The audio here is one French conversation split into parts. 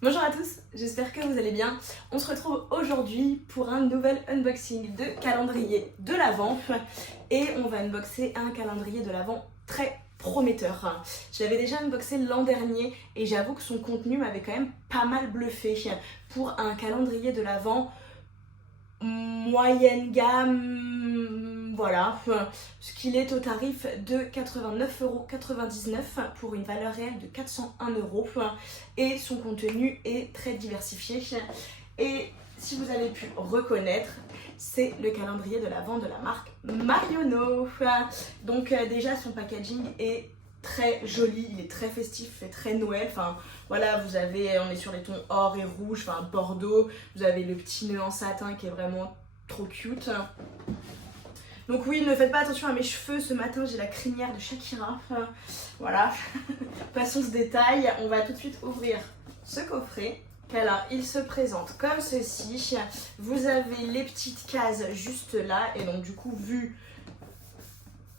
Bonjour à tous, j'espère que vous allez bien. On se retrouve aujourd'hui pour un nouvel unboxing de calendrier de l'Avent et on va unboxer un calendrier de l'Avent très prometteur. Je l'avais déjà unboxé l'an dernier et j'avoue que son contenu m'avait quand même pas mal bluffé pour un calendrier de l'Avent moyenne gamme, voilà, ce qu'il est au tarif de 89,99€ pour une valeur réelle de 401€ et son contenu est très diversifié et si vous avez pu reconnaître, c'est le calendrier de l'Avent de la marque Marionneau. Donc déjà son packaging est très joli, il est très festif et très Noël, enfin voilà, on est sur les tons or et rouge, enfin bordeaux, vous avez le petit nœud en satin qui est vraiment trop cute. Donc oui, ne faites pas attention à mes cheveux, ce matin j'ai la crinière de Shakira, voilà, passons ce détail, on va tout de suite ouvrir ce coffret. Alors, il se présente comme ceci, vous avez les petites cases juste là, et donc du coup, vu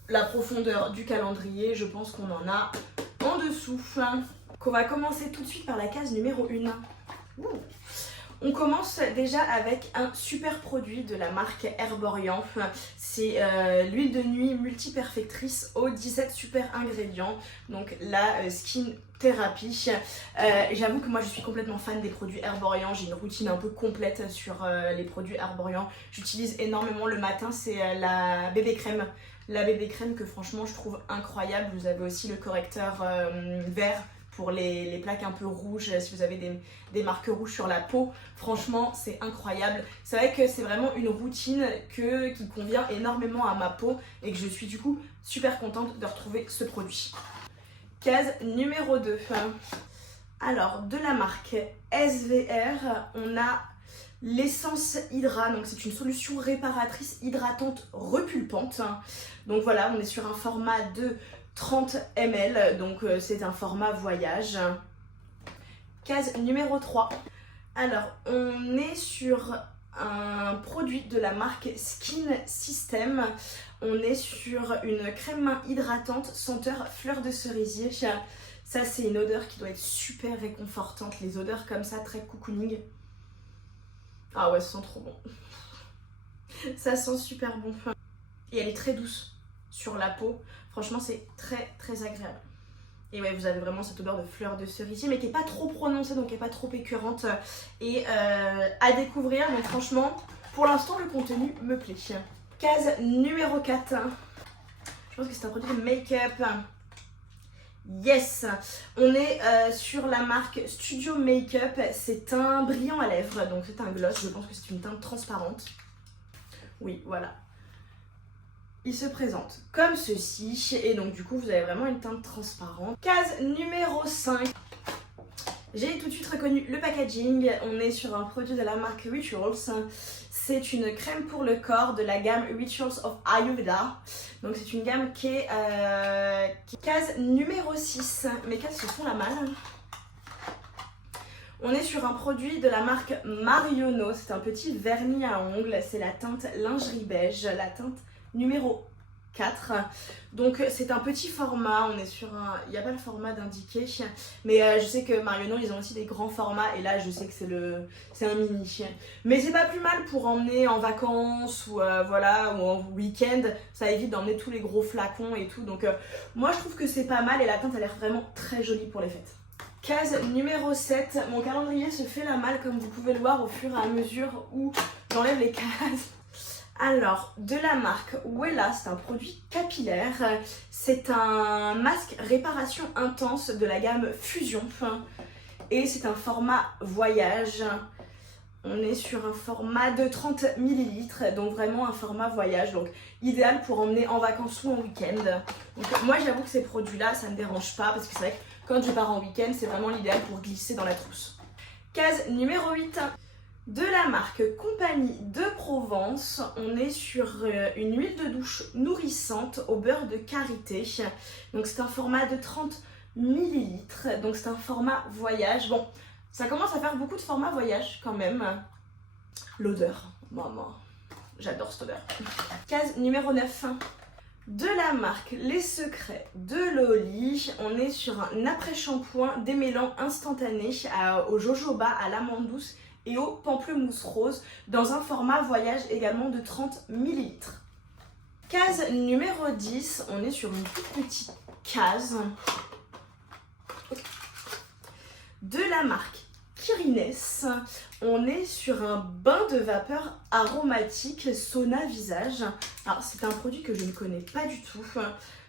la profondeur du calendrier, je pense qu'on en a en dessous. On va commencer tout de suite par la case numéro 1. On commence déjà avec un super produit de la marque Herborian. C'est l'huile de nuit multiperfectrice aux 17 super ingrédients. Donc la Skin Therapy. J'avoue que moi je suis complètement fan des produits Herborian. J'ai une routine un peu complète sur les produits Herborian. J'utilise énormément le matin, c'est la bébé crème. La bébé crème que franchement je trouve incroyable. Vous avez aussi le correcteur vert pour les plaques un peu rouges, si vous avez des marques rouges sur la peau, franchement c'est incroyable. C'est vrai que c'est vraiment une routine qui convient énormément à ma peau et que je suis du coup super contente de retrouver ce produit. Case numéro 2. Alors de la marque SVR, on a l'essence Hydra, donc c'est une solution réparatrice hydratante repulpante. Donc voilà, on est sur un format de 30 ml, donc c'est un format voyage. Case numéro 3. Alors, on est sur un produit de la marque Skin System. On est sur une crème main hydratante senteur fleur de cerisier. Ça, c'est une odeur qui doit être super réconfortante. Les odeurs comme ça, très cocooning. Ah ouais, ça sent trop bon. Ça sent super bon. Et elle est très douce sur la peau. Franchement, c'est très très agréable. Et ouais, vous avez vraiment cette odeur de fleur de cerisier, mais qui n'est pas trop prononcée, donc qui n'est pas trop écœurante. Et à découvrir, donc franchement, pour l'instant, le contenu me plaît. Case numéro 4. Je pense que c'est un produit de make-up. Yes! On est sur la marque Studio Makeup. C'est un brillant à lèvres, donc c'est un gloss. Je pense que c'est une teinte transparente. Oui, voilà. Il se présente comme ceci et donc du coup vous avez vraiment une teinte transparente. Case numéro 5. J'ai tout de suite reconnu le packaging. On est sur un produit de la marque Rituals. C'est une crème pour le corps de la gamme Rituals of Ayurveda. Donc c'est une gamme qui est case numéro 6. Mes cases se font la malle. On est sur un produit de la marque Marionneau. C'est un petit vernis à ongles. C'est la teinte lingerie beige, la teinte numéro 4. Donc c'est un petit format, on est sur un... Il n'y a pas le format d'indiqué, mais je sais que Marionneau ils ont aussi des grands formats et là je sais que c'est un mini. Mais c'est pas plus mal pour emmener en vacances ou voilà, ou en week-end, ça évite d'emmener tous les gros flacons et tout. Donc moi je trouve que c'est pas mal et la teinte a l'air vraiment très jolie pour les fêtes. Case numéro 7, mon calendrier se fait la malle comme vous pouvez le voir au fur et à mesure où j'enlève les cases. Alors, de la marque Wella, c'est un produit capillaire. C'est un masque réparation intense de la gamme Fusion. Et c'est un format voyage. On est sur un format de 30 ml, donc vraiment un format voyage. Donc idéal pour emmener en vacances ou en week-end. Donc moi j'avoue que ces produits-là, ça ne me dérange pas parce que c'est vrai que quand je pars en week-end, c'est vraiment l'idéal pour glisser dans la trousse. Case numéro 8. De la marque Compagnie de Provence, on est sur une huile de douche nourrissante au beurre de karité. Donc c'est un format de 30 ml, donc c'est un format voyage. Bon, ça commence à faire beaucoup de formats voyage quand même. L'odeur, maman, j'adore cette odeur. Case numéro 9. De la marque Les Secrets de Loli, on est sur un après-shampoing démêlant instantané au jojoba, à l'amande douce et au pamplemousse rose dans un format voyage également de 30 ml. Case numéro 10, on est sur une toute petite case de la marque Kirines. On est sur un bain de vapeur aromatique sauna visage. Alors c'est un produit que je ne connais pas du tout.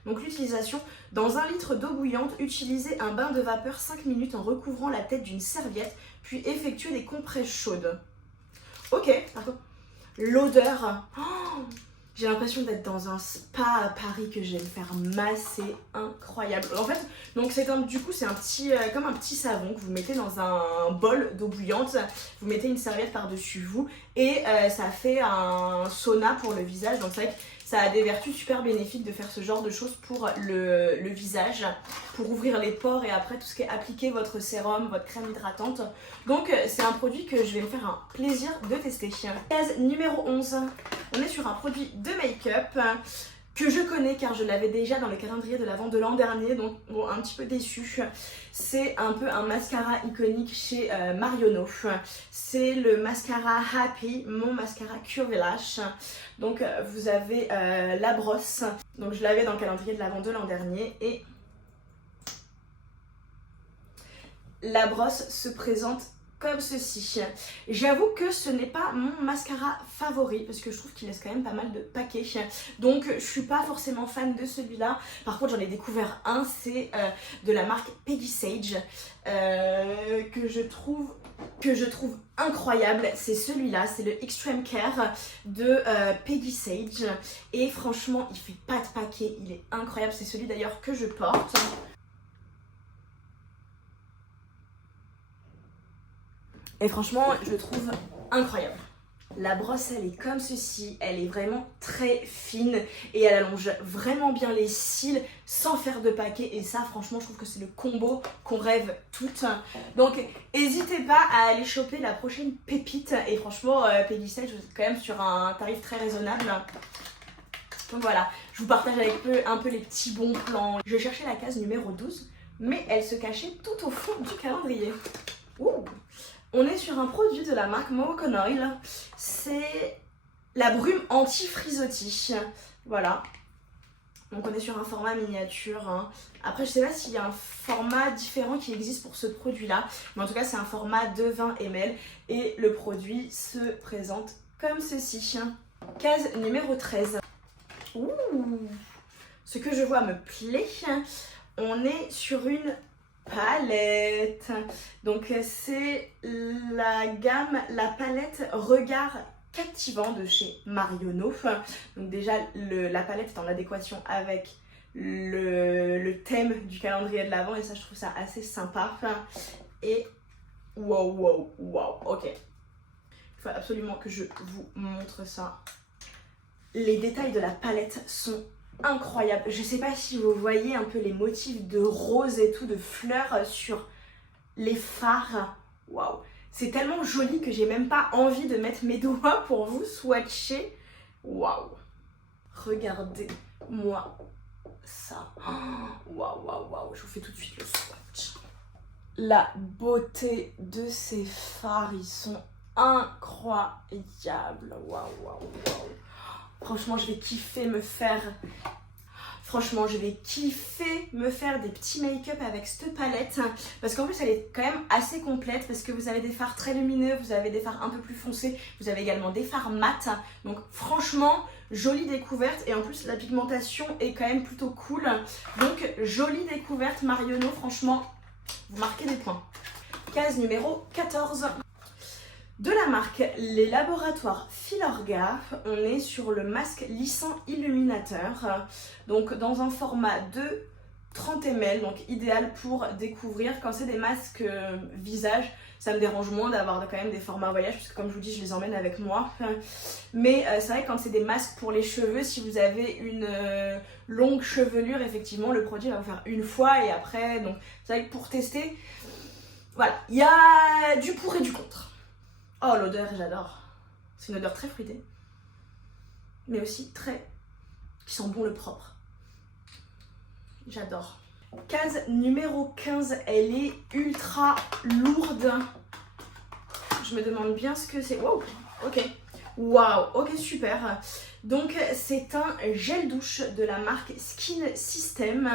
Donc l'utilisation, dans 1 litre d'eau bouillante, utilisez un bain de vapeur 5 minutes en recouvrant la tête d'une serviette, puis effectuez des compresses chaudes. Ok, par contre, l'odeur... Oh, j'ai l'impression d'être dans un spa à Paris que je vais me faire masser, incroyable. En fait, donc c'est comme, du coup, c'est un petit, comme un petit savon que vous mettez dans un bol d'eau bouillante. Vous mettez une serviette par-dessus vous et ça fait un sauna pour le visage. Donc c'est vrai que ça a des vertus super bénéfiques de faire ce genre de choses pour le visage, pour ouvrir les pores et après tout ce qui est appliquer votre sérum, votre crème hydratante. Donc c'est un produit que je vais me faire un plaisir de tester. Case numéro 11, on est sur un produit de make-up que je connais car je l'avais déjà dans le calendrier de l'Avent de l'an dernier, donc bon, un petit peu déçue. C'est un peu un mascara iconique chez Marionneau. C'est le mascara Happy, mon mascara Curvy Lash. Donc vous avez la brosse, donc je l'avais dans le calendrier de l'Avent de l'an dernier et la brosse se présente comme ceci. J'avoue que ce n'est pas mon mascara favori parce que je trouve qu'il laisse quand même pas mal de paquets. Donc je suis pas forcément fan de celui-là. Par contre j'en ai découvert un, c'est de la marque Peggy Sage que je trouve incroyable. C'est celui-là, c'est le Extreme Care de Peggy Sage. Et franchement il fait pas de paquet, il est incroyable. C'est celui d'ailleurs que je porte. Et franchement, je le trouve incroyable. La brosse, elle est comme ceci, elle est vraiment très fine et elle allonge vraiment bien les cils sans faire de paquet. Et ça, franchement, je trouve que c'est le combo qu'on rêve toutes. Donc, n'hésitez pas à aller choper la prochaine pépite. Et franchement, Peggy Sage, vous êtes quand même sur un tarif très raisonnable. Donc voilà, je vous partage avec un peu les petits bons plans. Je cherchais la case numéro 12, mais elle se cachait tout au fond du calendrier. Ouh. On est sur un produit de la marque Moroccan Oil, c'est la brume anti-frisottis, voilà. Donc on est sur un format miniature, hein. Après je sais pas s'il y a un format différent qui existe pour ce produit-là, mais en tout cas c'est un format de 20 ml et le produit se présente comme ceci. Case numéro 13. Ouh, ce que je vois me plaît, on est sur une palette. Donc c'est la gamme, la palette Regard Captivant de chez Marionneau. Donc déjà la palette est en adéquation avec le thème du calendrier de l'Avent et ça je trouve ça assez sympa. Et wow, ok. Il faut absolument que je vous montre ça. Les détails de la palette sont incroyable. Je sais pas si vous voyez un peu les motifs de rose et tout, de fleurs sur les fards. Waouh, c'est tellement joli que j'ai même pas envie de mettre mes doigts pour vous swatcher. Waouh, regardez-moi ça. Waouh, je vous fais tout de suite le swatch. La beauté de ces fards, ils sont incroyables. Waouh. Franchement, je vais kiffer me faire des petits make-up avec cette palette. Parce qu'en plus, elle est quand même assez complète. Parce que vous avez des fards très lumineux, vous avez des fards un peu plus foncés. Vous avez également des fards mat. Donc franchement, jolie découverte. Et en plus, la pigmentation est quand même plutôt cool. Donc, jolie découverte Marionneau. Franchement, vous marquez des points. Case numéro 14. De la marque Les Laboratoires Filorga, on est sur le masque lissant illuminateur, donc dans un format de 30 ml, donc idéal pour découvrir. Quand c'est des masques visage, ça me dérange moins d'avoir quand même des formats voyage, puisque comme je vous dis, je les emmène avec moi. Mais c'est vrai que quand c'est des masques pour les cheveux, si vous avez une longue chevelure, effectivement, le produit va vous faire une fois et après, donc c'est vrai que pour tester, voilà, il y a du pour et du contre. Oh, l'odeur, j'adore. C'est une odeur très fruitée, mais aussi très qui sent bon le propre. J'adore. Case numéro 15, elle est ultra lourde. Je me demande bien ce que c'est. Wow, ok. Waouh, ok, super. Donc c'est un gel douche de la marque Skin System.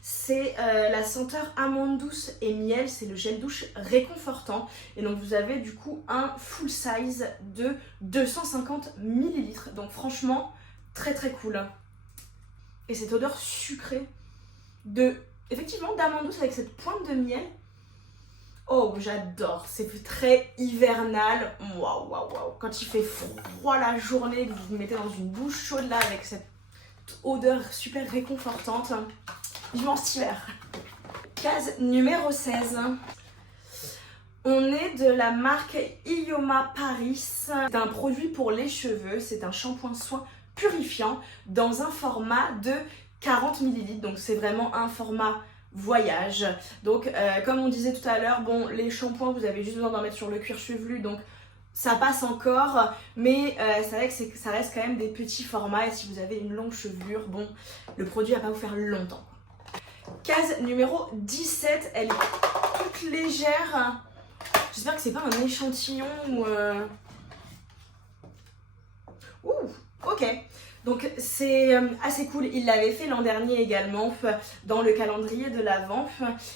C'est la senteur amande douce et miel. C'est le gel douche réconfortant. Et donc vous avez du coup un full size de 250 ml. Donc franchement, très très cool. Et cette odeur sucrée effectivement d'amande douce avec cette pointe de miel. Oh, j'adore, c'est très hivernal. Waouh, waouh, waouh. Quand il fait froid la journée, que vous vous mettez dans une douche chaude là avec cette odeur super réconfortante. Vivement cet hiver. Case numéro 16. On est de la marque Ioma Paris. C'est un produit pour les cheveux. C'est un shampoing soin purifiant dans un format de 40 ml. Donc c'est vraiment un format voyage. Donc comme on disait tout à l'heure, bon, les shampoings vous avez juste besoin d'en mettre sur le cuir chevelu, donc ça passe encore, mais c'est vrai que ça reste quand même des petits formats et si vous avez une longue chevelure, bon, le produit va pas vous faire longtemps. Case numéro 17, elle est toute légère. J'espère que c'est pas un échantillon ou ouh, ok. Donc c'est assez cool, il l'avait fait l'an dernier également dans le calendrier de l'Avent.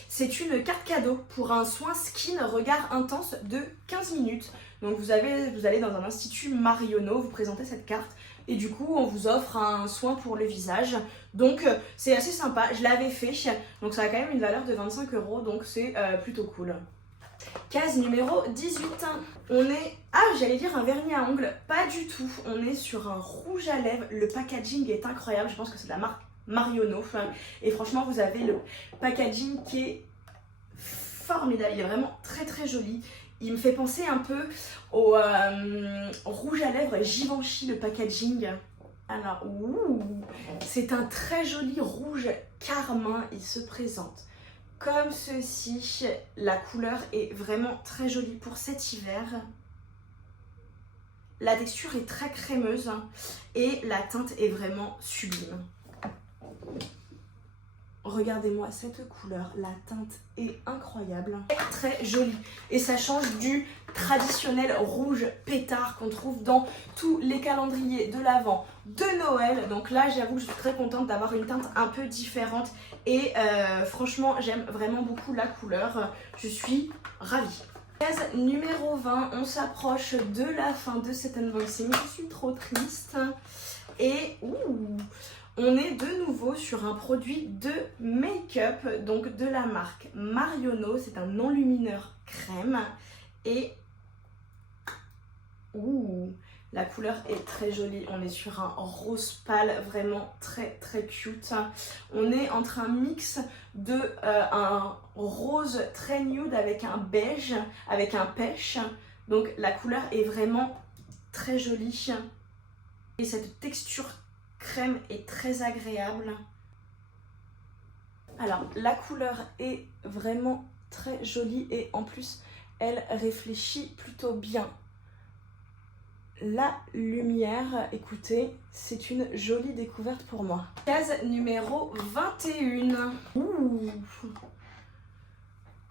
C'est une carte cadeau pour un soin skin regard intense de 15 minutes. Donc vous allez dans un institut Marionneau, vous présentez cette carte et du coup on vous offre un soin pour le visage. Donc c'est assez sympa, je l'avais fait, donc ça a quand même une valeur de 25 €, donc c'est plutôt cool. Case numéro 18, on est... Ah, j'allais dire un vernis à ongles, pas du tout. On est sur un rouge à lèvres, le packaging est incroyable, je pense que c'est de la marque Marionneau. Et franchement, vous avez le packaging qui est formidable, il est vraiment très très joli. Il me fait penser un peu au rouge à lèvres Givenchy, le packaging. Alors, c'est un très joli rouge carmin, il se présente comme ceci. La couleur est vraiment très jolie pour cet hiver. La texture est très crémeuse et la teinte est vraiment sublime. Regardez-moi cette couleur, la teinte est incroyable, très jolie et ça change du traditionnel rouge pétard qu'on trouve dans tous les calendriers de l'Avent de Noël. Donc là j'avoue que je suis très contente d'avoir une teinte un peu différente et franchement j'aime vraiment beaucoup la couleur, je suis ravie. Case numéro 20, on s'approche de la fin de cet unboxing, je suis trop triste et on est de nouveau sur un produit de make-up, donc de la marque Marionneau. C'est un enlumineur crème et la couleur est très jolie. On est sur un rose pâle, vraiment très très cute. On est entre un mix de un rose très nude avec un beige, avec un pêche. Donc la couleur est vraiment très jolie et cette texture crème est très agréable. Alors la couleur est vraiment très jolie et en plus elle réfléchit plutôt bien la lumière. Écoutez, c'est une jolie découverte pour moi. Case numéro 21.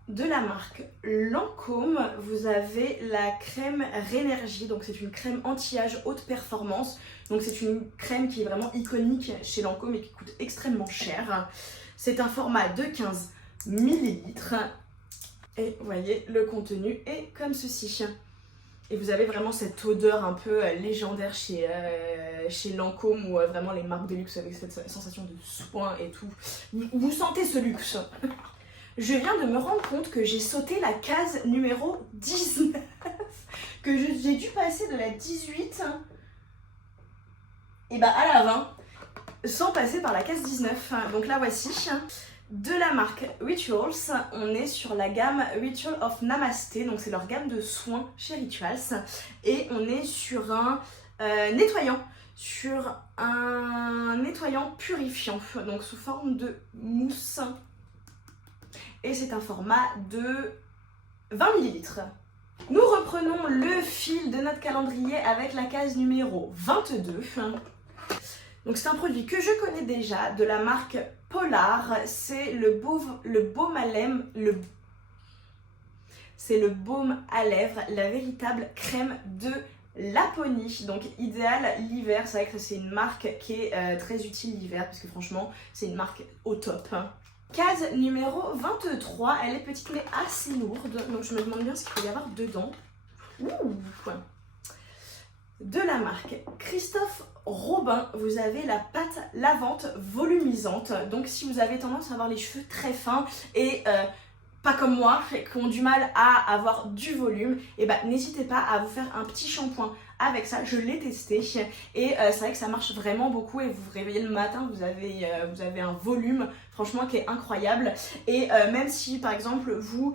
De la marque Lancôme, vous avez la crème Rénergie, donc c'est une crème anti-âge haute performance. Donc c'est une crème qui est vraiment iconique chez Lancôme et qui coûte extrêmement cher. C'est un format de 15 ml et vous voyez le contenu est comme ceci. Et vous avez vraiment cette odeur un peu légendaire chez Lancôme ou vraiment les marques de luxe avec cette sensation de soin et tout. Vous sentez ce luxe. Je viens de me rendre compte que j'ai sauté la case numéro 19, que j'ai dû passer de la 18 et à la 20 sans passer par la case 19. Donc là voici, de la marque Rituals, on est sur la gamme Ritual of Namasté, donc c'est leur gamme de soins chez Rituals et on est sur un nettoyant purifiant, donc sous forme de mousse. Et c'est un format de 20 ml. Nous reprenons le fil de notre calendrier avec la case numéro 22. Donc c'est un produit que je connais déjà de la marque Polar, c'est le baume à lèvres, c'est le baume à lèvres, la véritable crème de Laponie, donc idéal l'hiver. C'est vrai que c'est une marque qui est très utile l'hiver parce que franchement c'est une marque au top. Case numéro 23, elle est petite mais assez lourde, donc je me demande bien ce qu'il peut y avoir dedans. Ouh. De la marque Christophe Robin, vous avez la pâte lavante volumisante. Donc si vous avez tendance à avoir les cheveux très fins et pas comme moi, qui ont du mal à avoir du volume, et bah n'hésitez pas à vous faire un petit shampoing avec ça. Je l'ai testé et c'est vrai que ça marche vraiment beaucoup et vous vous réveillez le matin, vous avez un volume franchement qui est incroyable. Et même si par exemple vous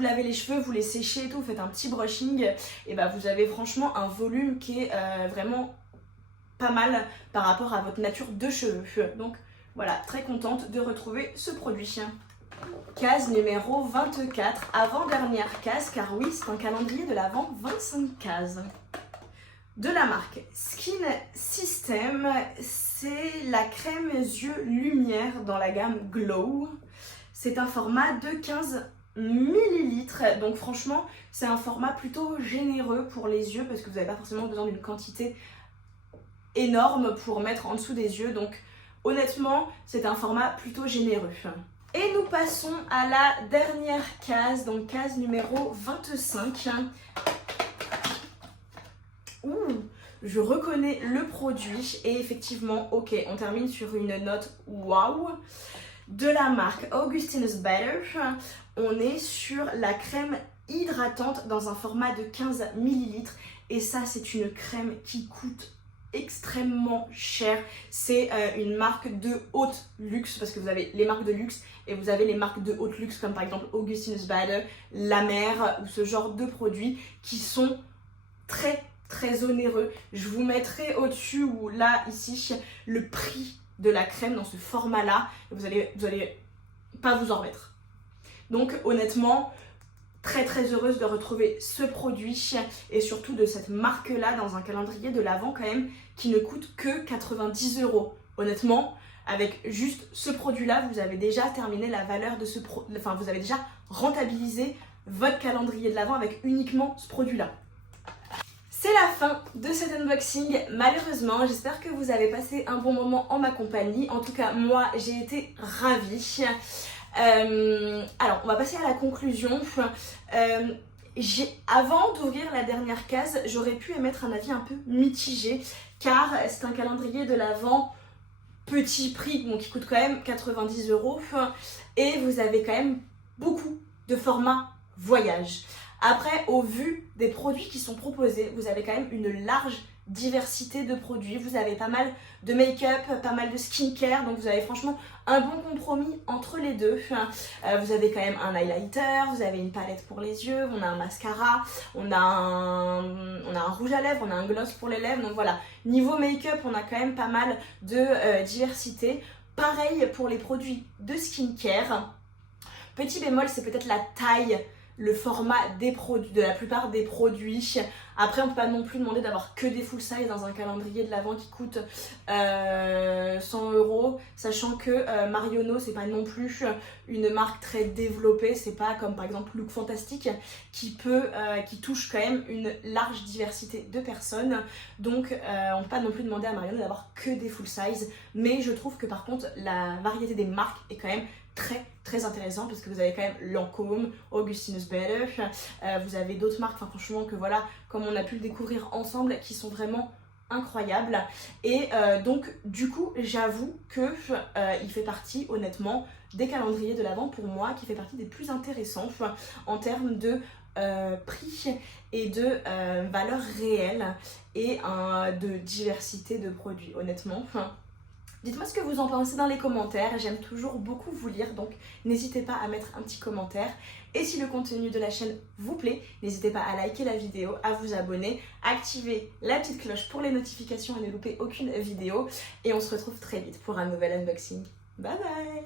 lavez les cheveux, vous les séchez et tout, vous faites un petit brushing, et bah vous avez franchement un volume qui est vraiment pas mal par rapport à votre nature de cheveux. Donc voilà, très contente de retrouver ce produit. Case numéro 24, avant-dernière case, car oui, c'est un calendrier de l'Avent 25 cases. De la marque Skin System, c'est la crème yeux lumière dans la gamme Glow. C'est un format de 15 ml, donc franchement, c'est un format plutôt généreux pour les yeux parce que vous n'avez pas forcément besoin d'une quantité énorme pour mettre en dessous des yeux, donc honnêtement, c'est un format plutôt généreux. Et nous passons à la dernière case, donc case numéro 25. Ouh, je reconnais le produit et effectivement, ok, on termine sur une note waouh. De la marque Augustinus Bader, on est sur la crème hydratante dans un format de 15 ml. Et ça, c'est une crème qui coûte extrêmement cher. C'est une marque de haute luxe parce que vous avez les marques de luxe et vous avez les marques de haute luxe comme par exemple Augustinus Bader, La Mer ou ce genre de produits qui sont très onéreux. Je vous mettrai au-dessus ou là ici le prix de la crème dans ce format là. Vous allez pas vous en remettre. Donc honnêtement, très heureuse de retrouver ce produit et surtout de cette marque là dans un calendrier de l'Avent quand même qui ne coûte que 90 €. Honnêtement, avec juste ce produit là, vous avez déjà terminé la valeur de ce produit, enfin vous avez déjà rentabilisé votre calendrier de l'Avent avec uniquement ce produit là. C'est la fin de cet unboxing, malheureusement. J'espère que vous avez passé un bon moment en ma compagnie. En tout cas, moi, j'ai été ravie. Alors, on va passer à la conclusion. Avant d'ouvrir la dernière case, j'aurais pu émettre un avis un peu mitigé, car c'est un calendrier de l'Avent petit prix, donc qui coûte quand même 90 €, et vous avez quand même beaucoup de formats voyage. Après, au vu des produits qui sont proposés, vous avez quand même une large diversité de produits. Vous avez pas mal de make-up, pas mal de skincare, donc vous avez franchement un bon compromis entre les deux. Vous avez quand même un highlighter, vous avez une palette pour les yeux, on a un mascara, on a un rouge à lèvres, on a un gloss pour les lèvres. Donc voilà, niveau make-up, on a quand même pas mal de diversité. Pareil pour les produits de skincare. Petit bémol, c'est peut-être la taille, le format des produits, de la plupart des produits. Après, on ne peut pas non plus demander d'avoir que des full size dans un calendrier de l'Avent qui coûte 100 €, sachant que Marionneau, c'est pas non plus une marque très développée, c'est pas comme par exemple Look Fantastic qui touche quand même une large diversité de personnes. Donc, on ne peut pas non plus demander à Marionneau d'avoir que des full size, mais je trouve que par contre, la variété des marques est quand même très intéressant parce que vous avez quand même Lancôme, Augustinus Bader, vous avez d'autres marques, enfin franchement que voilà, comme on a pu le découvrir ensemble, qui sont vraiment incroyables. Et donc du coup j'avoue que il fait partie honnêtement des calendriers de l'Avent pour moi, qui fait partie des plus intéressants en termes de prix et de valeur réelle et de diversité de produits honnêtement. Dites-moi ce que vous en pensez dans les commentaires, j'aime toujours beaucoup vous lire, donc n'hésitez pas à mettre un petit commentaire. Et si le contenu de la chaîne vous plaît, n'hésitez pas à liker la vidéo, à vous abonner, activer la petite cloche pour les notifications et ne louper aucune vidéo. Et on se retrouve très vite pour un nouvel unboxing. Bye bye!